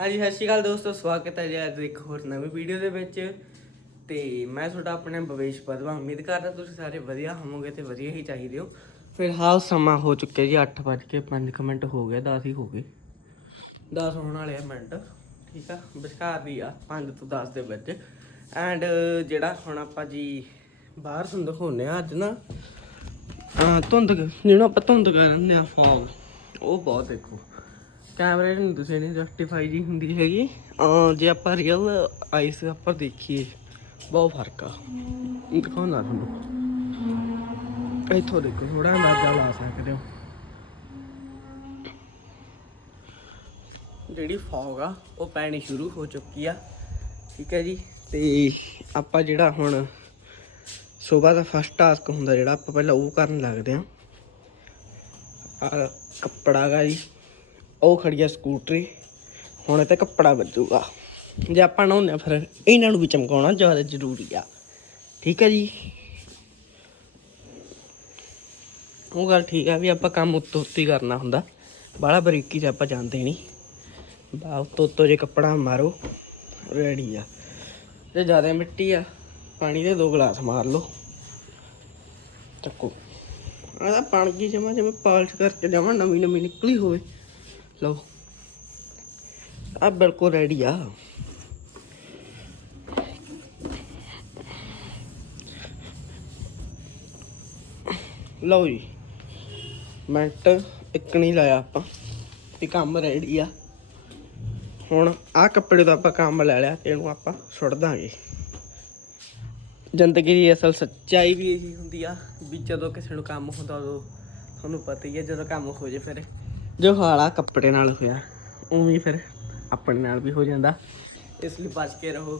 ਹਾਂਜੀ, ਸਤਿ ਸ਼੍ਰੀ ਅਕਾਲ ਦੋਸਤੋ, ਸਵਾਗਤ ਹੈ ਜੀ ਅੱਜ ਇੱਕ ਹੋਰ ਨਵੀਂ ਵੀਡੀਓ ਦੇ ਵਿੱਚ। ਤੇ ਮੈਂ ਤੁਹਾਡਾ ਆਪਣੇ ਬਵੇਸ਼ ਪਦਵਾ, ਉਮੀਦ ਕਰਦਾ ਤੁਸੀਂ ਸਾਰੇ ਵਧੀਆ ਹੋਵੋਗੇ ਤੇ ਵਧੀਆ ਹੀ ਚਾਹੀਦੇ ਹੋ। ਫਿਲਹਾਲ ਸਮਾਂ ਹੋ ਚੁੱਕਿਆ ਜੀ 8:05 ਮਿੰਟ ਹੋ ਗਏ 10 ਹੀ ਹੋ ਗਏ। 10 ਹੋਣ ਵਾਲੇ ਆ ਮਿੰਟ, ਠੀਕ ਆ? ਵਿਚਕਾਰ ਦੀ ਆ 5 ਤੋਂ 10 ਦੇ ਵਿੱਚ। ਐਂਡ ਜਿਹੜਾ ਹੁਣ ਆਪਾਂ ਜੀ ਬਾਹਰ ਤੁਹਾਨੂੰ ਦਿਖਾਉਂਦੇ ਆ ਅੱਜ ਨਾ ਧੁੰਦ ਜਿਹਨੂੰ ਆਪਾਂ ਧੁੰਦ ਕਹਿੰਦੇ ਆ, ਫੌਗ, ਉਹ ਬਹੁਤ ਦੇਖੋ। ਕੈਮਰੇ ਨੂੰ ਤੁਸੀਂ ਨਹੀਂ ਜਸਟੀਫਾਈ ਜੀ ਹੁੰਦੀ ਹੈਗੀ। ਅਹ ਜੇ ਆਪਾਂ ਰੀਅਲ ਆਈਸ ਉੱਪਰ ਦੇਖੀਏ, ਬਹੁਤ ਫ਼ਰਕ ਆ। ਦਿਖਾਉਣਾ ਤੁਹਾਨੂੰ। ਇੱਥੋਂ ਦੇਖੋ ਥੋੜਾ ਅੰਦਾਜ਼ਾ ਲਾ ਸਕਦੇ ਹੋ। ਜਿਹੜੀ ਫੌਗ ਆ, ਉਹ ਪੈਣੀ ਸ਼ੁਰੂ ਹੋ ਚੁੱਕੀ ਆ। ਠੀਕ ਹੈ ਜੀ? ਤੇ ਆਪਾਂ ਜਿਹੜਾ ਹੁਣ ਸਵੇਰ ਦਾ ਫਸਟ ਟਾਸਕ ਹੁੰਦਾ, ਜਿਹੜਾ ਆਪਾਂ ਪਹਿਲਾਂ ਉਹ ਕਰਨ ਲੱਗਦੇ ਆ। ਆ ਕੱਪੜਾ ਗਾ ਜੀ। ਉਹ ਖੜੀ ਆ ਸਕੂਟਰੀ, ਹੁਣ ਇਹ ਤੇ ਕੱਪੜਾ ਵੱਜੂਗਾ। ਜੇ ਆਪਾਂ ਨਹਾਉਂਦੇ ਹਾਂ ਫਿਰ ਇਹਨਾਂ ਨੂੰ ਵੀ ਚਮਕਾਉਣਾ ਜ਼ਿਆਦਾ ਜ਼ਰੂਰੀ ਆ। ਠੀਕ ਹੈ ਜੀ? ਉਹ ਗੱਲ ਠੀਕ ਆ ਵੀ ਆਪਾਂ ਕੰਮ ਉੱਤੋਂ ਉੱਤੀ ਕਰਨਾ ਹੁੰਦਾ। ਬਾਹਲਾ ਬਰੀਕੀ 'ਚ ਆਪਾਂ ਜਾਂਦੇ ਨਹੀਂ। ਬਾ, ਉੱਤੋਂ ਉੱਤੋਂ ਜੇ ਕੱਪੜਾ ਮਾਰੋ ਰੈਡੀ ਆ। ਜੇ ਜ਼ਿਆਦਾ ਮਿੱਟੀ ਆ, ਪਾਣੀ ਦੇ ਦੋ ਗਲਾਸ ਮਾਰ ਲਓ। ਚੱਕੋ। ਆ ਪਾਣੀ ਬਣ ਜਮਾ ਜਿਵੇਂ ਪਾਲਿਸ਼ ਕਰਕੇ ਜਮਾ ਨਵੀਂ ਨਵੀਂ ਨਿਕਲੀ ਹੋਵੇ। ਲਓ। ਆ ਬਿਲਕੁਲ ਰੈਡੀ ਆ। ਲਓ ਜੀ, ਮਿੰਟ, ਇੱਕ ਨਹੀਂ ਲਾਇਆ ਆਪਾਂ। ਤੇ ਕੰਮ ਰੈਡੀ ਆ। ਹੁਣ ਆ ਕੱਪੜੇ ਦਾ ਆਪਾਂ ਕੰਮ ਲੈ ਲਿਆ ਤੇ ਇਹਨੂੰ ਆਪਾਂ ਸੁੱਟ ਦਾਂਗੇ। ਜ਼ਿੰਦਗੀ ਦੀ ਅਸਲ ਸੱਚਾਈ ਵੀ ਇਹੀ ਹੁੰਦੀ ਆ ਵੀ ਜਦੋਂ ਕਿਸੇ ਨੂੰ ਕੰਮ ਹੁੰਦਾ ਉਦੋਂ ਤੁਹਾਨੂੰ ਪਤਾ ਹੀ ਹੈ ਜਦੋਂ ਕੰਮ ਹੋ ਜੇ ਫਿਰ। ਜੋ ਹਾਲਾ ਕੱਪੜੇ ਨਾਲ ਹੋਇਆ, ਉਵੇਂ ਫਿਰ ਆਪਣੇ ਨਾਲ ਵੀ ਹੋ ਜਾਂਦਾ। ਇਸ ਲਈ ਬਚ ਕੇ ਰਹੋ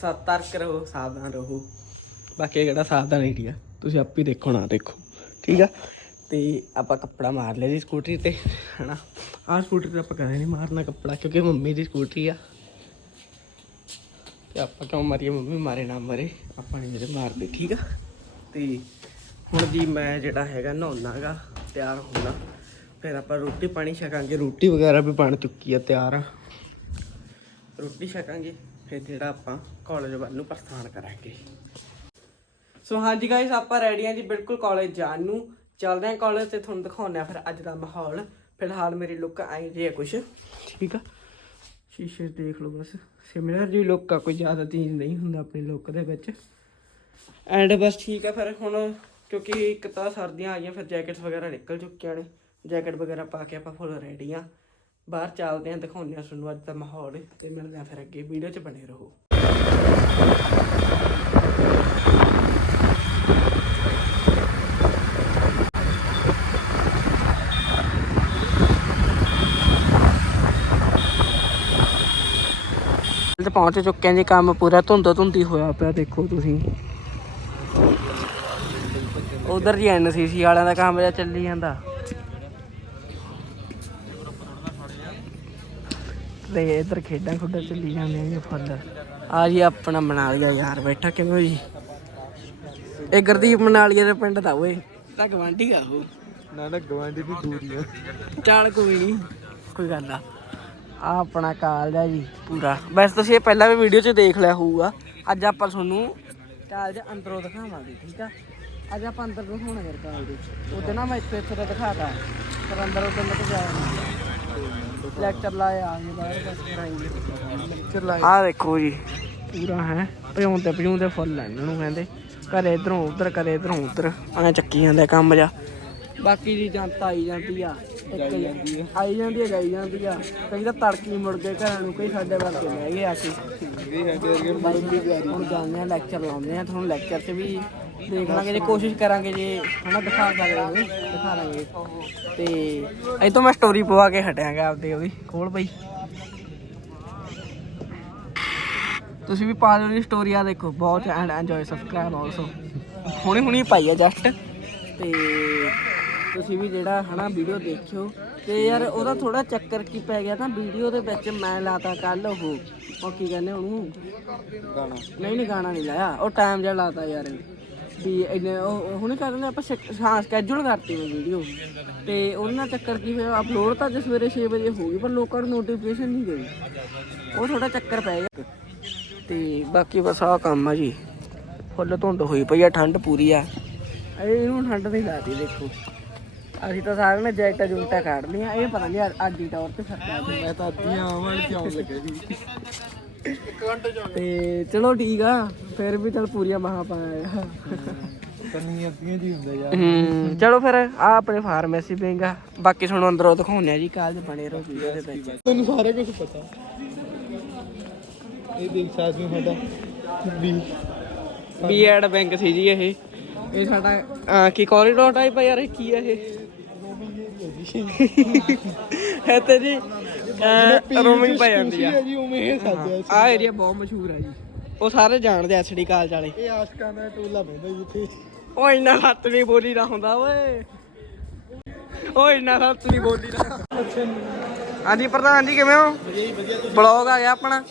ਸਤਰਕ ਰਹੋ, ਸਾਵਧਾਨ ਰਹੋ। ਬਾਕੀ ਇਹ ਕਿਹੜਾ ਸਾਵਧਾਨ ਹੀ ਆ? ਤੁਸੀਂ ਆਪ ਹੀ ਦੇਖੋ, ਨਾ ਦੇਖੋ। ਠੀਕ ਆ? ਤੇ ਆਪਾਂ ਕੱਪੜਾ ਮਾਰ ਲਿਆ ਜੀ ਸਕੂਟਰੀ ਤੇ, ਹਨਾ? ਆਹ ਸਕੂਟਰੀ ਤੇ ਆਪਾਂ ਕਦੇ ਨਹੀਂ ਮਾਰਨਾ ਕੱਪੜਾ, ਕਿਉਂਕਿ ਮੰਮੀ ਦੀ ਸਕੂਟਰੀ ਆ। ਤੇ ਆਪਾਂ ਕਿਉਂ ਮਾਰੀਏ? ਮੰਮੀ ਮਾਰੇ ਨਾ ਮਰੇ, ਆਪਾਂ ਨਹੀਂ ਮੇਰੇ ਮਾਰਦੇ, ਠੀਕ ਆ? ਤੇ ਹੁਣ ਜੀ ਮੈਂ ਜਿਹੜਾ ਹੈਗਾ ਨਹਾਉਣਾਗਾ, ਤਿਆਰ ਹੋਣਾ। ਫਿਰ ਆਪਾਂ ਰੋਟੀ ਪਾਣੀ ਛਕਾਂਗੇ। ਰੋਟੀ ਵਗੈਰਾ ਵੀ ਬਣ ਚੁੱਕੀ ਆ ਤਿਆਰ ਆ। ਰੋਟੀ ਛਕਾਂਗੇ ਫਿਰ ਜਿਹੜਾ ਆਪਾਂ ਕਾਲਜ ਵੱਲ ਨੂੰ ਪ੍ਰਸਥਾਨ ਕਰਾਂਗੇ। ਸੋ ਹਾਂਜੀ ਗਾਇਸ ਆਪਾਂ ਰੈਡੀ ਆ ਜੀ ਬਿਲਕੁਲ ਕਾਲਜ ਜਾਣ ਨੂੰ। ਚੱਲਦੇ ਆ ਕਾਲਜ ਤੇ ਤੁਹਾਨੂੰ ਦਿਖਾਉਂਦੇ ਆ ਫਿਰ ਅੱਜ ਦਾ ਮਾਹੌਲ। ਫਿਲਹਾਲ ਮੇਰੀ ਲੁੱਕ ਆਈ ਜੇ ਕੁਛ। ਠੀਕ ਆ? ਸ਼ੀਸ਼ੇ ਦੇਖ ਲਓ ਬਸ ਸਿਮਲਰ ਜੀ ਲੁੱਕ ਆ ਕੋਈ ਜ਼ਿਆਦਾ ਚੇਂਜ ਨਹੀਂ ਹੁੰਦਾ ਆਪਣੀ ਲੁੱਕ ਦੇ ਵਿੱਚ। ਐਂਡ ਬਸ ਠੀਕ ਆ ਫਿਰ ਹੁਣ ਕਿਉਂਕਿ ਇੱਕ ਤਾਂ ਸਰਦੀਆਂ ਆਈਆਂ ਫਿਰ ਜੈਕਟਸ ਵਗੈਰਾ ਨਿਕਲ ਚੁੱਕੀਆਂ ਨੇ। ਜੈਕਟ ਵਗੈਰਾ ਪਾ ਕੇ ਆਪਾਂ ਫੁੱਲ ਰੈਡੀ ਆ। ਬਾਹਰ ਚੱਲਦੇ ਆ, ਦਿਖਾਉਂਦੇ ਆ ਤੁਹਾਨੂੰ ਅੱਜ ਦਾ ਮਾਹੌਲ ਤੇ ਮਿਲਦੇ ਆ ਫਿਰ ਅੱਗੇ ਵੀਡੀਓ 'ਚ ਬਣੇ ਰਹੋ। ਤੇ ਪਹੁੰਚ ਚੁੱਕੇ ਹਾਂ ਜੀ, ਕੰਮ ਪੂਰਾ ਧੁੰਦ ਧੁੰਦੀ ਹੋਇਆ ਪਿਆ, ਦੇਖੋ ਤੁਸੀਂ। ਉਧਰ ਜੀ ਐਨਸੀਸੀ ਵਾਲਿਆਂ ਦਾ ਕੰਮ ਜਿਹਾ ਚੱਲੀ ਜਾਂਦਾ। ਤੇ ਇਧਰ ਖੇਡਾਂ ਖੁੱਡਾਂ ਚੱਲੀ ਜਾਂਦੀਆਂ ਜੀ ਫੁੱਲ। ਆ ਜੀ ਆਪਣਾ ਮਨਾਲੀਆ ਯਾਰ ਬੈਠਾ ਕਿਵੇਂ ਹੋ ਜੀ? ਇਹ ਗੁਰਦੀਪ ਮਨਾਲੀਆ ਦੇ ਪਿੰਡ ਦਾ ਓਏ। ਤਾਂ ਗਵਾਂਢੀ ਆ ਉਹ। ਨਾ ਨਾ ਗਵਾਂਢੀ ਦੀ ਦੂਰੀਆਂ ਚੱਲ ਕੋਈ ਨਹੀਂ ਕੋਈ ਗੱਲ ਆ। ਆ ਆਪਣਾ ਕਾਲਜ ਆ ਜੀ ਪੂਰਾ। ਵੈਸੇ ਤੁਸੀਂ ਇਹ ਪਹਿਲਾਂ ਵੀ ਵੀਡੀਓ 'ਚ ਦੇਖ ਲਿਆ ਹੋਊਗਾ। ਅੱਜ ਆਪਾਂ ਤੁਹਾਨੂੰ ਕਾਲਜ ਅੰਦਰੋਂ ਦਿਖਾਵਾਂਗੇ ਠੀਕ ਆ? ਅੱਜ ਆਪਾਂ ਅੰਦਰ ਦਿਖਾਉਣਾ ਯਾਰ ਕਾਲਜ। ਦੇ ਉਹਦੇ ਨਾ ਮੈਂ ਇੱਥੇ ਇੱਥੇ ਦਾ ਦਿਖਾਤਾ। ਪਰ ਅੰਦਰ ਉਦੋਂ ਤੱਕ ਜਾਇਆ ਲੈਕਚਰ ਲਾਇਆ ਆ ਜੀ ਬਾਹਰ ਬਸ ਕਰਾਂਗੇ ਲੈਕਚਰ ਲਾਇਆ ਆ ਦੇਖੋ ਜੀ। ਪੂਰਾ ਹੈ ਭਿਉਂਦੇ ਭਿਉਂਦੇ ਫੁੱਲ ਆ ਇਹਨਾਂ ਨੂੰ ਕਹਿੰਦੇ। ਕਰੇ ਇਧਰੋਂ ਉਧਰ ਕਰੇ ਇਧਰੋਂ ਉਧਰ। ਐ ਚੱਕੀ ਜਾਂਦੇ ਕੰਮ ਜਾ ਬਾਕੀ ਜੀ ਜਨਤਾ ਆਈ ਜਾਂਦੀ ਆ ਇੱਕ ਜਾਂਦੀ ਆ। ਆਈ ਜਾਂਦੀ ਆ ਗਈ ਜਾਂਦੀ ਆ। ਕਈ ਤਾਂ ਤੜਕੀ ਮੁੜ ਕੇ ਘਰਾਂ ਨੂੰ ਕਈ ਸਾਡੇ ਵਰਗੇ ਲੈ ਗਏ ਆ ਕੇ ਹੁਣ ਜਾਂਦੇ ਆ ਲੈਕਚਰ ਲਾਉਂਦੇ ਆ ਤੁਹਾਨੂੰ ਲੈਕਚਰ 'ਚ ਵੀ ਦੇਖ ਲਾਂਗੇ ਜੇ ਕੋਸ਼ਿਸ਼ ਕਰਾਂਗੇ ਜੇ ਹਨਾ ਦਿਖਾ ਸਕਦੇ ਹਾਂ ਦਿਖਾ ਲਾਂਗੇ। ਤੇ ਇਹ ਤੋਂ ਮੈਂ ਸਟੋਰੀ ਪਵਾ ਕੇ ਹਟਿਆਂਗਾ ਆਪਦੇ ਉਹਦੀ ਖੋਲ ਬਈ। ਤੁਸੀਂ ਵੀ ਪਾ ਦਿਓ ਜੀ ਸਟੋਰੀ ਆ ਦੇਖੋ ਬਹੁਤ ਐਂਡ ਐਂਜੋਏ ਸਬਸਕ੍ਰਾਈਬ ਆਲਸੋ ਹੁਣੀ ਹੁਣੀ ਪਾਈ ਆ ਜਸਟ ਤੇ ਤੁਸੀਂ ਵੀ ਜਿਹੜਾ ਹਨਾ ਵੀਡੀਓ ਦੇਖਿਓ। ਤੇ ਯਾਰ ਉਹਦਾ ਥੋੜਾ ਚੱਕਰ ਕੀ ਪੈ ਗਿਆ ਨਾ ਵੀਡੀਓ ਦੇ ਵਿੱਚ ਮੈਂ ਲਾਤਾ ਕੱਲ ਉਹ ਉਹ ਕੀ ਕਹਿੰਦੇ ਉਹਨੂੰ? ਗਾਣਾ। ਨਹੀਂ ਨਹੀਂ ਗਾਣਾ ਨਹੀਂ ਲਾਇਆ ਉਹ ਟਾਈਮ ਜਿਹਾ ਲਾਤਾ ਯਾਰ। ਵੀ ਇਹਨੇ ਉਹ ਹੁਣੇ ਕਰ ਆਪਾਂ ਸਕ- ਹਾਂ ਸਕੇਜੂਲ ਕਰਤੀ ਮੈਂ ਵੀਡੀਓ ਤੇ ਉਹਦੇ ਨਾਲ ਚੱਕਰ ਕੀ ਹੋਇਆ ਅਪਲੋਡ ਤਾਂ ਅੱਜ ਸਵੇਰੇ 6 ਵਜੇ ਹੋ ਗਈ, ਪਰ ਲੋਕਾਂ ਨੂੰ ਨੋਟੀਫਿਕੇਸ਼ਨ ਨਹੀਂ ਗਈ। ਉਹ ਥੋੜਾ ਚੱਕਰ ਪੈ ਗਿਆ। ਤੇ ਬਾਕੀ ਬਸ ਆਹ ਕੰਮ ਆ ਜੀ। ਫੁੱਲ ਧੁੰਦ ਹੋਈ ਪਈ ਆ, ਠੰਡ ਪੂਰੀ ਆ। ਇਹ ਇਹਨੂੰ ਠੰਡ ਨਹੀਂ ਲੱਗਦੀ, ਦੇਖੋ। ਅਸੀਂ ਤਾਂ ਸਾਰਿਆਂ ਨੇ ਜੈਕਟਾਂ ਜੁਕਟਾਂ ਕੱਢ ਲਈਆਂ, ਇਹ ਪਤਾ ਨਹੀਂ ਅੱਜ ਦੀ ਤੌਰ ਤੇ ਫ਼ਰਕ ਮੈਂ ਤਾਂ ਅੱਧੀਆਂ ਆਵਣ ਤੇ ਆਉਣ ਜੀ। ਤੇ ਚਲੋ ਠੀਕ ਆ ਫਿਰ ਵੀ ਚਲ ਪੂਰੀਆਂ ਮਹਾ ਪਾਇਆ ਕੰਨੀ ਅੱਧੀਆਂ ਜੀ ਹੁੰਦਾ ਯਾਰ। ਹੂੰ ਚਲੋ ਫਿਰ ਆ ਆਪਣੇ ਫਾਰਮੇਸੀ ਪੇਗਾ ਬਾਕੀ ਤੁਹਾਨੂੰ ਅੰਦਰੋਂ ਦਿਖਾਉਂਦੇ ਆ ਜੀ ਕਾਲਜ ਬਣੇ ਰਹੋ ਵੀਡੀਓ ਦੇ ਵਿੱਚ। ਤੈਨੂੰ ਸਾਰਾ ਕੁਝ ਪਤਾ। ਇਹ ਦੇਖ ਹੋ ਸਾਡਾ ਵੀ। ਬੀਐਡ ਬੈਂਕ ਸੀ ਜੀ ਇਹ। ਇਹ ਸਾਡਾ ਕੀ ਕੋਰੀਡੋਰ ਟਾਈਪ ਆ ਯਾਰ ਇਹ ਕੀ ਆ ਇਹ? ਹੈ ਤੇ ਜੀ ਰੋਮਿੰਗ ਪੈ ਜਾਂਦੀ ਆ। ਜੀ ਉਵੇਂ ਇਹ ਸਾਜਿਆ ਆ ਏਰੀਆ ਬਹੁਤ ਮਸ਼ਹੂਰ ਆ ਜੀ। ਉਹ ਸਾਰੇ ਜਾਣਦੇ ਐਸਡੀ ਕਾਲਜ ਵਾਲੇ। ਇਹ ਆਸ਼ਕਾਂ ਦਾ ਟੋਲਾ ਪੈਂਦਾ ਜਿੱਥੇ ਉਹ ਇੰਨਾ ਹੱਥ ਨਹੀਂ ਬੋਲੀ ਦਾ ਹੁੰਦਾ ਓਏ। ਉਹ ਇੰਨਾ ਹੱਥ ਨਹੀਂ ਬੋਲੀ ਦਾ। ਹਾਂਜੀ ਪ੍ਰਧਾਨ ਜੀ ਕਿਵੇਂ ਹੋ? ਵਧੀਆ ਜੀ ਵਧੀਆ ਬਲੌਗ ਆ ਗਿਆ ਆਪਣਾ।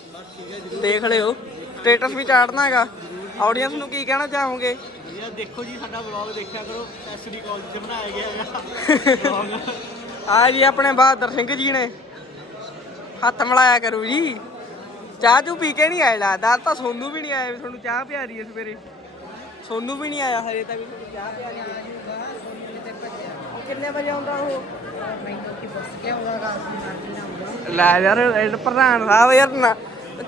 ਦੇਖ ਲਿਓ। ਸਟੇਟਸ ਵੀ ਚਾੜਨਾ ਹੈਗਾ। ਆਡੀਅנס ਨੂੰ ਕੀ ਕਹਿਣਾ ਚਾਹੋਗੇ? ਵਧੀਆ ਦੇਖੋ ਜੀ ਸਾਡਾ ਵਲੌਗ ਦੇਖਿਆ ਕਰੋ। ਐਸਡੀ ਕਾਲਜ 'ਚ ਬਣਾਇਆ ਗਿਆ ਹੈਗਾ। ਆ ਜੀ ਆਪਣੇ ਬਹਾਦਰ ਸਿੰਘ ਜੀ ਨੇ। ਹੱਥ ਮਿਲਾਇਆ ਕਰੂ ਜੀ। ਚਾਹ ਚੂ ਪੀ ਕੇ ਨਹੀਂ ਆਏ ਲੱਗਦਾ ਅੱਜ ਤਾਂ ਸੋਨੂ ਵੀ ਨਹੀਂ ਆਇਆ ਵੀ ਤੁਹਾਨੂੰ ਚਾਹ ਪਿਆ ਰਹੀ ਹੈ ਸਵੇਰੇ। ਸੋਨੂ ਵੀ ਨਹੀਂ ਆਇਆ ਹਜੇ ਤੱਕ ਵੀ ਤੁਹਾਨੂੰ ਚਾਹ ਪਿਆ ਰਹੀ ਹੈ ਕਿੰਨੇ ਵਜੇ ਆਉਂਦਾ ਉਹ? ਲੈ ਯਾਰ ਇਹ ਪ੍ਰਧਾਨ ਸਾਹਿਬ ਯਾਰ ਨਾ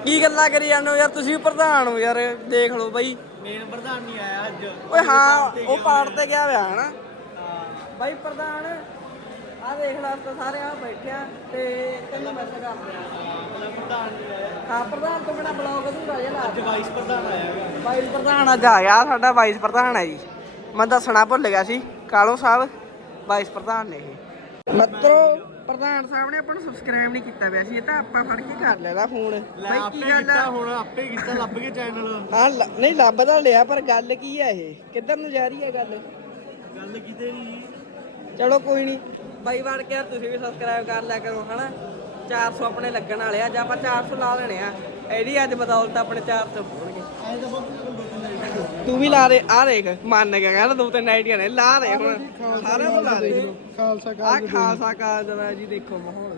ਕੀ ਗੱਲਾਂ ਕਰੀ ਜਾਂਦੇ ਹੋ ਯਾਰ ਤੁਸੀਂ ਪ੍ਰਧਾਨ ਹੋ ਯਾਰ ਦੇਖ ਲਓ ਬਾਈ। ਮੇਨ ਪ੍ਰਧਾਨ ਨਹੀਂ ਆਇਆ ਅੱਜ। ਓਏ ਹਾਂ ਉਹ ਪਾੜ ਤੇ ਗਿਆ ਹੋਇਆ ਹਨਾ? ਬਾਈ ਪ੍ਰਧਾਨ ਆ ਦੇਖ ਲੈ ਤਾਂ ਸਾਰੇ ਆ ਬੈਠੇ ਆ ਤੇ ਤੈਨੂੰ ਮੈਸੇਜ ਕਰਦੇ ਆ ਪ੍ਰਧਾਨ ਹਾਂ ਪ੍ਰਧਾਨ ਤੋਂ ਬਿਨਾ ਬਲੌਗ ਅਧੂਰਾ ਜਿਹਾ ਲਾ ਅੱਜ ਵਾਈਸ ਪ੍ਰਧਾਨ ਆਇਆ ਵਾਈਸ ਪ੍ਰਧਾਨ ਅੱਜ ਆਇਆ ਸਾਡਾ ਵਾਈਸ ਪ੍ਰਧਾਨ ਹੈ ਜੀ। ਮੈਂ ਦੱਸਣਾ ਭੁੱਲ ਗਿਆ ਸੀ ਕਾਲੋ ਸਾਹਿਬ ਵਾਈਸ ਪ੍ਰਧਾਨ ਨੇ ਇਹ। ਮਤਰੋ ਪ੍ਰਧਾਨ ਸਾਹਿਬ ਨੇ ਆਪਾਂ ਨੂੰ ਸਬਸਕ੍ਰਾਈਬ ਨਹੀਂ ਕੀਤਾ ਪਿਆ ਸੀ ਇਹ ਤਾਂ ਆਪਾਂ ਫੜ ਕੇ ਕਰ ਲੈਣਾ ਫੋਨ ਬਾਈ ਕੀ ਗੱਲ ਆ? ਹੁਣ ਆਪੇ ਕੀਤਾ ਲੱਭ ਕੇ ਚੈਨਲ ਹਾਂ ਨਹੀਂ ਲੱਭ ਤਾਂ ਲਿਆ ਪਰ ਗੱਲ ਕੀ ਹੈ ਇਹ? ਕਿੱਧਰ ਨੂੰ ਜਾ ਰਹੀ ਹੈ ਗੱਲ? ਗੱਲ ਕਿਤੇ ਨਹੀਂ ਚਲੋ ਕੋਈ ਨਹੀਂ। ਬਾਈ ਬਣ ਕੇ ਯਾਰ ਤੁਸੀਂ ਵੀ ਸਬਸਕ੍ਰਾਈਬ ਕਰ ਲਿਆ ਕਰੋ ਹਨਾ? 400 ਆਪਣੇ ਲੱਗਣ ਵਾਲੇ ਆ ਜਾਂ ਆਪਾਂ 400 ਲਾ ਲੈਣੇ ਆ ਇਹਦੀ ਅੱਜ ਬਦੌਲਤ ਆਪਣੇ 400 ਹੋਣਗੇ। ਤਾਂ ਵੀ ਲਾ ਦੇ ਆ ਦੇਖ ਮੰਨ ਗਿਆ ਕਹਿੰਦਾ ਦੋ ਤਿੰਨ ਆਈਡੀਆਂ ਨੇ ਲਾ ਦੇ ਹੁਣ। ਸਾਰਿਆਂ ਨੂੰ ਲਾ ਦੇ। ਖਾਲਸਾ ਆ ਖਾਲਸਾ ਕਾਲਜ ਦਾ ਜੀ ਦੇਖੋ ਮਾਹੌਲ।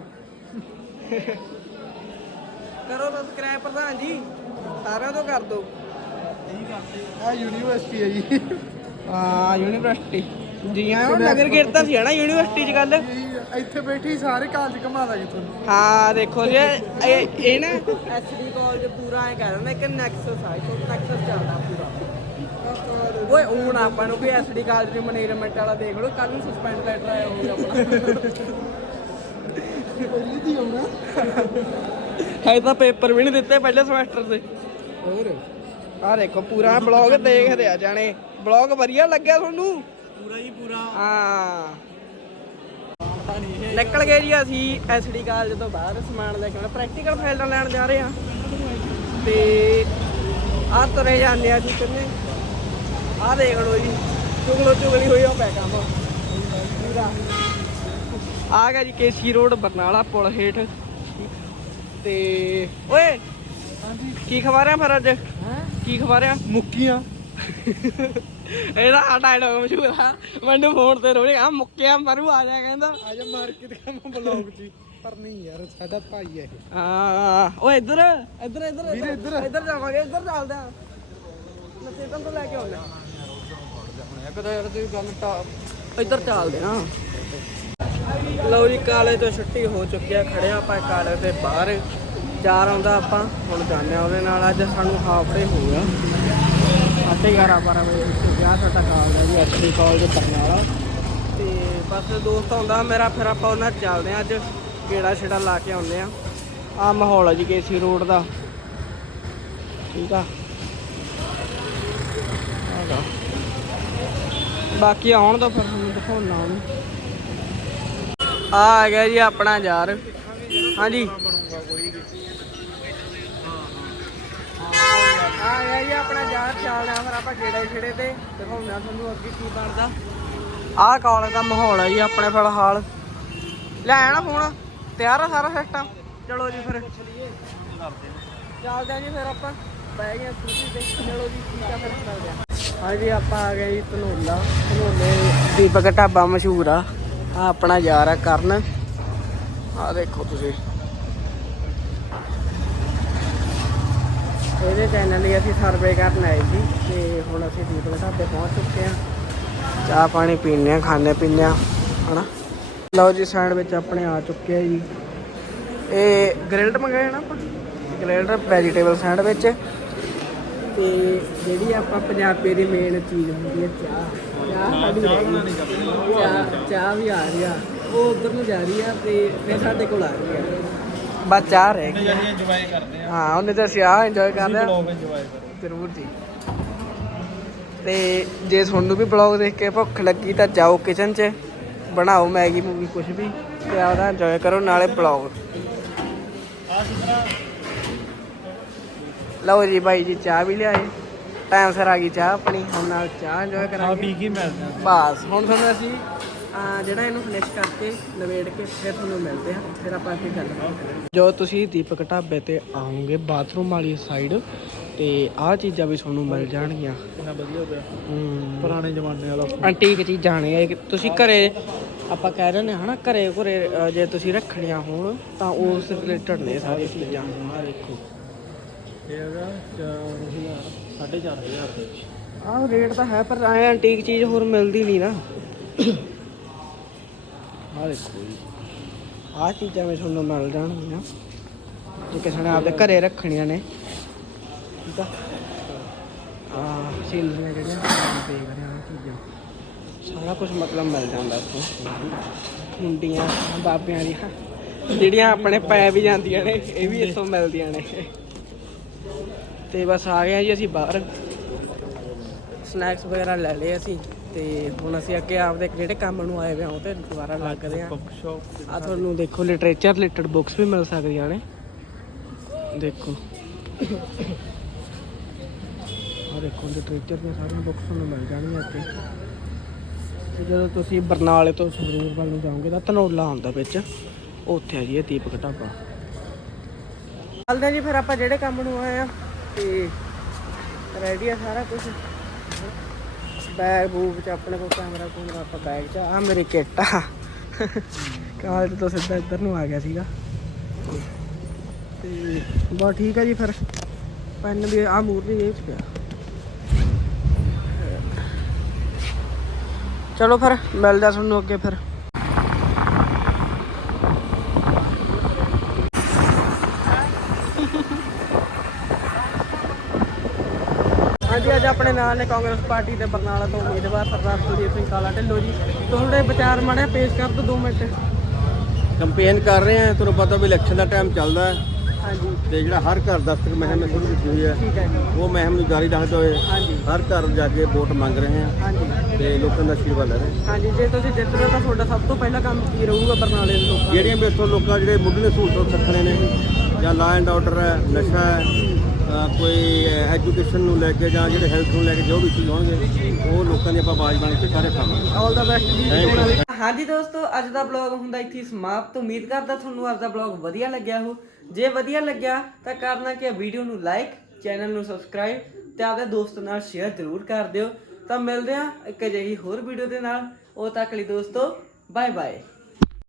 ਕਰੋ ਸਬਸਕ੍ਰਾਈਬ ਪ੍ਰਧਾਨ ਜੀ ਸਾਰਿਆਂ ਤੋਂ ਕਰ ਦਿਓ ਆ ਯੂਨੀਵਰਸਿਟੀ ਹੈ ਜੀ। ਹਾਂ ਯੂਨੀਵਰਸਿਟੀ। ਜੀ ਹਾਂ ਉਹ ਨਗਰ ਕੀਰਤਨ ਸੀ ਨਾ ਯੂਨੀਵਰਸਿਟੀ 'ਚ ਗੱਲ? ਇਹ ਇੱਥੇ ਬੈਠੀ ਸਾਰੇ ਕਾਲਜ ਘੁਮਾ ਦਾਂਗੇ ਤੁਹਾਨੂੰ ਹਾਂ ਦੇਖੋ ਜੀ ਇਹ ਇਹ ਨਾ ਐਸਡੀ ਕਾਲਜ ਪੂਰਾ ਐ ਕਰ ਦਿੰਦਾ ਕਿ ਨੈਕਸਸ ਆ ਇਹ ਨੈਕਸਸ ਚੱਲਦਾ ਪੂਰਾ। ਓਏ ਹੁਣ ਆਪਾਂ ਨੂੰ ਕੋਈ ਐਸਡੀ ਕਾਲਜ ਦੇ ਮੈਨੇਜਮੈਂਟ ਵਾਲਾ ਦੇਖ ਲਓ ਕੱਲ ਨੂੰ ਸਸਪੈਂਡ ਲੈਟਰ ਆਇਆ ਹੋਊਗਾ ਆਪਣਾ। ਪਹਿਲੀ ਦੀ ਆਉਣਾ। ਹੈ ਤਾਂ ਪੇਪਰ ਵੀ ਨਹੀਂ ਦਿੱਤੇ ਪਹਿਲੇ ਸਮੈਸਟਰ ਦੇ। ਹੋਰ? ਆਹ ਦੇਖੋ ਪੂਰਾ ਬਲੌਗ ਦੇਖਦੇ ਆ ਜਾਣੇ। ਬਲੌਗ ਵਧੀਆ ਲੱਗਿਆ ਤੁਹਾਨੂੰ? ਪੂਰਾ ਜੀ ਪੂਰਾ। ਹਾਂ। ਨਿਕਲ ਗਏ ਜੀ ਅਸੀਂ ਐਸਡੀ ਕਾਲਜ ਤੋਂ ਬਾਹਰ ਸਮਾਨ ਲੈ ਕੇ। ਆਉਣਾ ਪ੍ਰੈਕਟੀਕਲ ਫਾਈਲਾਂ ਲੈਣ ਜਾ ਰਹੇ ਆ ਤੇ ਆਹ ਤੁਰੇ ਜਾਂਦੇ ਆ ਜੀ ਕਿੰਨੇ ਆਹ ਦੇਖ ਲਓ ਜੀ ਚੁਗਲੋ ਚੁਗਲੀ ਹੋਈ ਉਹ ਪੈ ਕੰਮ ਪੂਰਾ। ਆ ਗਿਆ ਜੀ ਕੇਸੀ ਰੋਡ ਬਰਨਾਲਾ ਪੁਲ ਹੇਠ। ਤੇ ਓਏ ਹਾਂਜੀ। ਕੀ ਖਬਰਿਆ ਫਿਰ ਅੱਜ? ਹੈ? ਕੀ ਖਬਰਿਆ ਮੁੱਕੀਆਂ। ਇਹਦਾ ਆ ਡਾਇਲੌਗ ਮਸ਼ਹੂਰ ਆ। ਮੈਨੂੰ ਫੋਨ ਤੇ ਰੋਣੇ ਆ ਮੁੱਕਿਆ ਮਰੂ ਆ ਜਾ ਕਹਿੰਦਾ। ਆ ਜਾ ਮਾਰਕੀਟ ਕੰਮ ਬਲੌਗ ਜੀ ਪਰ ਨਹੀਂ ਯਾਰ ਸਾਡਾ ਭਾਈ ਹੈ ਇਹ। ਹਾਂ ਓਏ ਇੱਧਰ ਇੱਧਰ ਇੱਧਰ ਵੀਰੇ, ਇੱਧਰ। ਇੱਧਰ। ਜਾਵਾਂਗੇ ਇੱਧਰ ਚੱਲਦੇ ਆ। ਨਸੇਤਨ ਤੋਂ ਲੈ ਕੇ ਆਉਂਦੇ ਕਦਾ ਯਾਰ ਤੇ ਗੱਲ ਇੱਧਰ ਚੱਲਦੇ ਆ। ਲਓ ਜੀ ਕਾਲੇ ਤੋਂ ਛੁੱਟੀ ਹੋ ਚੁੱਕੀ ਆ ਖੜੇ ਆ ਆਪਾਂ ਕਾਲੇ ਦੇ ਬਾਹਰ। ਚਾਰ ਆਉਂਦਾ ਆਪਾਂ ਹੁਣ ਜਾਂਦੇ ਆ ਉਹਦੇ ਨਾਲ। ਅੱਜ ਸਾਨੂੰ ਹਾਫ ਡੇ ਹੋ ਗਿਆ ਅੱਧੇ 11 12 ਵਜੇ ਉੱਤੇ ਗਿਆ ਸਾਡਾ ਕਾਲਜ ਹੈ ਜੀ ਐਸਡੀ ਕਾਲਜ ਬਰਨਾਲਾ ਤੇ ਬਸ ਦੋਸਤ ਆਉਂਦਾ ਮੇਰਾ, ਫਿਰ ਆਪਾਂ ਉਹਨਾਂ ਚੱਲਦੇ ਆ ਅੱਜ, ਗੇੜਾ ਛੇੜਾ ਲਾ ਕੇ ਆਉਂਦੇ ਆ ਆ ਮਾਹੌਲ ਹੈ ਜੀ ਕੇਸੀ ਰੋਡ ਦਾ। ਠੀਕ ਆ। ਬਾਕੀ ਆਉਣ ਤੋਂ ਫਿਰ ਤੁਹਾਨੂੰ ਦਿਖਾਉਣਾ ਉਹਨੂੰ। ਆ ਆ ਗਿਆ ਜੀ ਆਪਣਾ ਯਾਰ। ਹਾਂਜੀ। ਆ ਗਿਆ ਜੀ ਆਪਣਾ ਯਾਰ ਚੱਲਦਾ ਫਿਰ ਆਪਾਂ ਛੇੜੇ ਛੇੜੇ ਤੇ ਦਿਖਾਉਣਾ ਤੁਹਾਨੂੰ ਅੱਗੇ ਕੀ ਬਣਦਾ। ਆਹ ਕਾਲਜ ਦਾ ਮਾਹੌਲ ਹੈ ਜੀ ਆਪਣੇ ਫਿਲਹਾਲ। ਲੈ ਆਣਾ ਫੋਨ, ਤਿਆਰ ਆ ਸਾਰਾ ਸਿਸਟਮ? ਚਲੋ ਜੀ ਫਿਰ। ਚੱਲਦੇ ਆ ਜੀ ਫਿਰ ਆਪਾਂ। ਬਹਿ ਗਏ ਸਕੂਟੀ ਤੇ। ਚਲੋ ਜੀ, ਠੀਕ ਆ ਫਿਰ ਚੱਲਦੇ ਆ ਹਾਂਜੀ ਆਪਾਂ ਆ ਗਏ ਜੀ ਧਨੋਲਾ। ਧਨੋਲੇ ਦੀਪਕ ਢਾਬਾ ਮਸ਼ਹੂਰ ਆ। ਆ ਆਪਣਾ ਯਾਰ ਆ ਕਰਨ। ਆ ਦੇਖੋ ਤੁਸੀਂ। ਇਹਦੇ ਚੈਨਲ ਲਈ ਅਸੀਂ ਸਰਵੇ ਕਰਨ ਆਏ ਸੀ ਤੇ ਹੁਣ ਅਸੀਂ ਦੀਪਕ ਢਾਬੇ ਪਹੁੰਚ ਚੁੱਕੇ ਆ ਚਾਹ ਪਾਣੀ ਪੀਣੇ ਆ ਖਾਣੇ ਪੀਣੇ ਆ ਹਨਾ? ਲਓ ਜੀ ਸੈਂਡਵਿਚ ਆਪਣੇ ਆ ਚੁੱਕੇ ਆ ਜੀ। ਇਹ ਗ੍ਰਿਲਡ ਮੰਗਾਇਆ ਨਾ ਆਪਾਂ? ਗ੍ਰਿਲਡ ਵੈਜੀਟੇਬਲ ਸੈਂਡਵਿਚ ਤੇ ਜਿਹੜੀ ਆਪਾਂ ਪੰਜਾਬੀ ਦੀ ਮੇਨ ਚੀਜ਼ ਹੁੰਦੀ ਹੈ ਚਾਹ। ਚਾਹ ਸਾਡੀ ਚਾਹ ਚਾਹ ਵੀ ਆ ਰਹੀ ਆ। ਉਹ ਉਧਰ ਨੂੰ ਜਾ ਰਹੀ ਆ ਤੇ ਫਿਰ ਸਾਡੇ ਕੋਲ ਆ ਰਹੀ ਆ। ਬਸ ਚਾਹ ਰਹਿ ਗਈ। ਆ। ਇੰਜੋਏ ਕਰਦੇ ਆ। ਹਾਂ ਉਹਨੇ ਤਾਂ ਸਿਆਹ ਇੰਜੋਏ ਕਰਦਾ ਇੰਜੋਏ ਕਰੋ ਜ਼ਰੂਰ ਜੀ। ਤੇ ਜੇ ਤੁਹਾਨੂੰ ਵੀ ਬਲੌਗ ਦੇਖ ਕੇ ਭੁੱਖ ਲੱਗੀ ਤਾਂ ਜਾਓ ਕਿਚਨ 'ਚ ਬਣਾਓ ਮੈਗੀ ਮੂਗੀ ਕੁਝ ਵੀ ਤੇ ਆਪਦਾ ਇੰਜੋਏ ਕਰੋ ਨਾਲੇ ਬਲੌਗ ਆ ਲਓ ਜੀ ਬਾਈ ਜੀ ਚਾਹ ਵੀ ਲਿਆਏ। ਟਾਈਮ ਸਿਰ ਆ ਗਈ ਚਾਹ ਆਪਣੀ ਹੁਣ ਨਾਲ ਚਾਹ ਇੰਜੋਏ ਆ ਕਰਾਂਗੇ। ਪੀ ਕੇ ਮਿਲਦੇ ਆ। ਬਸ ਹੁਣ ਤੁਹਾਨੂੰ ਅਸੀਂ ਜਿਹੜਾ ਇਹਨੂੰ ਫਿਨਿਸ਼ ਕਰਕੇ ਨਵੇੜ ਕੇ ਫਿਰ ਤੁਹਾਨੂੰ ਮਿਲਦੇ ਆ ਫਿਰ ਆਪਾਂ ਅੱਗੇ ਗੱਲ ਕਰਾਂਗੇ। ਜੋ ਤੁਸੀਂ ਦੀਪਕ ਢਾਬੇ ਤੇ ਆਓਗੇ ਬਾਥਰੂਮ ਵਾਲੀ ਸਾਈਡ ਤੇ ਆਹ ਚੀਜ਼ਾਂ ਵੀ ਤੁਹਾਨੂੰ ਮਿਲ ਜਾਣਗੀਆਂ। ਕਿੰਨਾ ਵਧੀਆ ਹੋ ਗਿਆ। ਹੂੰ। ਪੁਰਾਣੇ ਜ਼ਮਾਨੇ ਵਾਲਾ ਐਂਟੀਕ ਚੀਜ਼ਾਂ ਨੇ ਇਹ। ਤੁਸੀਂ ਘਰੇ ਆਪਾਂ ਕਹਿ ਰਹੇ ਨੇ ਹਨਾ ਘਰੇ ਘਰੇ ਜੇ ਤੁਸੀਂ ਰੱਖਣੀਆਂ ਹੋਣ ਤਾਂ ਉਸ ਰਿਲੇਟਡ ਨੇ ਸਾਰੀਆਂ ਚੀਜ਼ਾਂ। ਆਹ ਦੇਖੋ। ਇਹ ਹੈਗਾ 4000 4500 ਦੇ ਵਿੱਚ ਆਹ ਰੇਟ ਤਾਂ ਹੈ ਪਰ ਐ ਐਂਟੀਕ ਚੀਜ਼ ਹੋਰ ਮਿਲਦੀ ਨਹੀਂ ਨਾ। ਆਹ ਦੇਖੋ ਜੀ। ਆਹ ਚੀਜ਼ਾਂ ਵੀ ਤੁਹਾਨੂੰ ਮਿਲ ਜਾਣਗੀਆਂ। ਜੇ ਕਿਸੇ ਨੇ ਆਪਦੇ ਘਰੇ ਰੱਖਣੀਆਂ ਨੇ। ਠੀਕ ਆ? ਆ ਸੀਨਰੀਆਂ ਜਿਹੜੀਆਂ ਦੇਖ ਰਹੇ ਹਾਂ ਚੀਜ਼ਾਂ। ਸਾਰਾ ਕੁਝ ਮਤਲਬ ਮਿਲ ਜਾਂਦਾ ਇੱਥੋਂ। ਮੁੰਡੀਆਂ, ਬਾਬਿਆਂ ਦੀਆਂ। ਜਿਹੜੀਆਂ ਆਪਣੇ ਪੈ ਵੀ ਜਾਂਦੀਆਂ ਨੇ, ਇਹ ਵੀ ਇੱਥੋਂ ਮਿਲਦੀਆਂ ਨੇ। ਤੇ ਬਸ ਆ ਗਏ ਜੀ ਅਸੀਂ ਬਾਹਰ। ਸਨੈਕਸ ਵਗੈਰਾ ਲੈ ਲਏ ਅਸੀਂ। ਤੇ ਹੁਣ ਅਸੀਂ ਅੱਗੇ ਆਪਦੇ ਜਿਹੜੇ ਕੰਮ ਨੂੰ ਆਏ ਵੇ ਹਾਂ ਉਹ ਤੇ ਦੁਬਾਰਾ ਲੱਗਦੇ ਆ। ਬੁੱਕ ਸ਼ਾਪ ਆ ਤੁਹਾਨੂੰ ਦੇਖੋ ਲਿਟਰੇਚਰ ਰਿਲੇਟਡ ਬੁੱਕਸ ਵੀ ਮਿਲ ਸਕਦੀਆਂ ਨੇ। ਦੇਖੋ। ਆ ਦੇਖੋ ਲਿਟਰੇਚਰ ਦੀਆਂ ਸਾਰੀਆਂ ਬੁੱਕਸ ਤੁਹਾਨੂੰ ਮਿਲ ਜਾਣਗੀਆਂ ਇੱਥੇ। ਤੇ ਜਦੋਂ ਤੁਸੀਂ ਬਰਨਾਲੇ ਤੋਂ ਸੰਗਰੂਰ ਵੱਲ ਨੂੰ ਜਾਓਗੇ ਤਾਂ ਧਨੋਲਾ ਆਉਂਦਾ ਵਿੱਚ। ਉੱਥੇ ਆ ਜੀ ਇਹ ਦੀਪਕ ਢਾਬਾ। ਚੱਲਦੇ ਜੀ, ਫਿਰ ਆਪਾਂ ਜਿਹੜੇ ਕੰਮ ਨੂੰ ਆਏ ਆ, ਤੇ ਰੈਡੀ ਆ ਸਾਰਾ ਕੁਝ ਬੈਗ ਬੂਗ ਚ ਆਪਣੇ ਕੋਲ ਕੈਮਰਾ ਕੂਮਰਾ ਆਪਾਂ ਬੈਗ ਚ ਆ ਮੇਰੀ ਕਿੱਟ ਆ ਕਾਲਜ ਤੋਂ ਸਿੱਧਾ ਇੱਧਰ ਨੂੰ ਆ ਗਿਆ ਸੀਗਾ ਤੇ ਬਸ ਠੀਕ ਆ ਜੀ ਫਿਰ ਪੈਨ ਵੀ ਆ ਮੂਰਲੀ ਇਹ ਚ ਪਿਆ ਚਲੋ ਫਿਰ ਮਿਲਦਾ ਤੁਹਾਨੂੰ ਅੱਗੇ ਫਿਰ ਆਪਣੇ ਨਾਲ ਨੇ ਕਾਂਗਰਸ ਪਾਰਟੀ ਦੇ ਬਰਨਾਲਾ ਤੋਂ ਉਮੀਦਵਾਰ ਸਰਦਾਰ ਕੁਲਦੀਪ ਸਿੰਘ ਕਾਲਾ ਢਿੱਲੋਂ ਜੀ। ਤੁਹਾਡੇ ਵਿਚਾਰ ਮਾੜੇ ਪੇਸ਼ ਕਰ ਦਿਓ 2 ਮਿੰਟ। ਕੰਪੇਨ ਕਰ ਰਹੇ ਆ ਤੁਹਾਨੂੰ ਪਤਾ ਵੀ ਇਲੈਕਸ਼ਨ ਦਾ ਟਾਈਮ ਚੱਲਦਾ ਹੈ। ਹਾਂਜੀ। ਤੇ ਜਿਹੜਾ ਹਰ ਘਰ ਦਸਤਕ ਮੁਹਿੰਮ ਨੇ ਸ਼ੁਰੂ ਕੀਤੀ ਹੋਈ ਹੈ। ਹੈ ਉਹ ਮੁਹਿੰਮ ਨੂੰ ਜਾਰੀ ਰੱਖਦੇ ਹੋਏ ਹਾਂਜੀ। ਹਰ ਘਰ ਜਾ ਕੇ ਵੋਟ ਮੰਗ ਰਹੇ ਆ ਹਾਂਜੀ। ਤੇ ਲੋਕਾਂ ਦਾ ਆਸ਼ੀਰਵਾਦ ਲੈ ਰਹੇ ਹਾਂ। ਹਾਂਜੀ ਜੇ ਤੁਸੀਂ ਜਿੱਤਦੇ ਤਾਂ ਤੁਹਾਡਾ ਸਭ ਤੋਂ ਪਹਿਲਾ ਕੰਮ ਕੀ ਰਹੂਗਾ ਬਰਨਾਲੇ ਦੇ ਲੋਕਾਂ? ਜਿਹੜੀਆਂ ਵੀ ਇੱਥੋਂ ਲੋਕਾਂ ਜਿਹੜੇ ਮੁੱਢਲੇ ਸਹੂਲਤਾਂ ਸਿੱਖਣੇ ਨੇ ਜਾਂ ਲਾ ਐਂਡ ਆਰਡਰ ਹੈ ਨਸ਼ਾ ਹੈ ਕੋਈ ਐਜੂਕੇਸ਼ਨ ਨੂੰ ਲੈ ਕੇ ਜਾਂ ਜਿਹੜੇ ਹੈਲਥ ਨੂੰ ਲੈ ਕੇ ਜੋ ਵੀ ਚੀਜ਼ ਹੋਣਗੇ ਉਹ ਲੋਕਾਂ ਦੀ ਆਪਾਂ ਆਵਾਜ਼ ਬਣ ਕੇ ਸਾਰੇ ਖਾਵਾਂਗੇ। ਆਲ ਦਾ ਬੈਸਟ ਜੀ. ਚੋਣਾਂ ਲਈ। ਹਾਂਜੀ ਦੋਸਤੋ ਅੱਜ ਦਾ ਬਲੌਗ ਹੁੰਦਾ ਇੱਥੇ ਸਮਾਪਤ। ਉਮੀਦ ਕਰਦਾ ਤੁਹਾਨੂੰ ਅੱਜ ਦਾ ਬਲੌਗ ਵਧੀਆ ਲੱਗਿਆ ਹੋ। ਜੇ ਵਧੀਆ ਲੱਗਿਆ ਤਾਂ ਕਰਨਾ ਕਿ ਵੀਡੀਓ ਨੂੰ ਲਾਈਕ ਚੈਨਲ ਨੂੰ ਸਬਸਕ੍ਰਾਈਬ ਤੇ ਆਪਦੇ ਦੋਸਤ ਨਾਲ ਸ਼ੇਅਰ ਜ਼ਰੂਰ ਕਰ ਦਿਓ। ਤਾਂ ਮਿਲਦੇ ਹਾਂ ਇੱਕ ਅਜਿਹੀ ਹੋਰ ਵੀਡੀਓ ਦੇ ਨਾਲ। ਉਹ ਤੱਕ ਲਈ ਦੋਸਤੋ ਬਾਏ ਬਾਏ